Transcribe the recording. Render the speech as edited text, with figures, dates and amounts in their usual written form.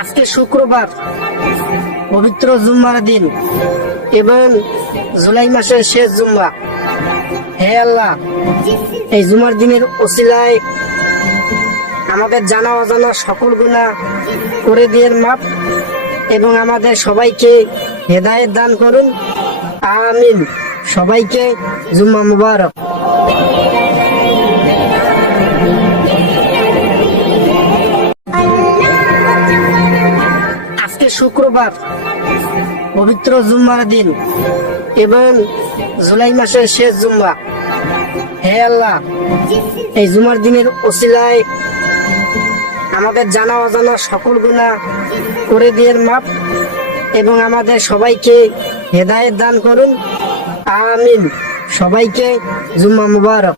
আজকে শুক্রবার, পবিত্র জুম্মার দিন এবং জুলাই মাসের শেষ জুম্মা। হে আল্লাহ, এই জুমার দিনের ওসিলায় আমাদের জানা অজানা সকল গুনাহ করে দিয়ে মাপ এবং আমাদের সবাইকে হেদায়েত দান করুন, আমিন। সবাইকে জুম্মা মুবারক। আজকে শুক্রবার, পবিত্র জুম্মার দিন এবং জুলাই মাসের শেষ জুম্মা। হে আল্লাহ, এই জুমার দিনের ওসিলায় আমাদের জানা অজানা সকল গুনাহ করে দিয়ে মাপ এবং আমাদের সবাইকে হেদায়েত দান করুন, আমিন। সবাইকে জুম্মা মুবারক।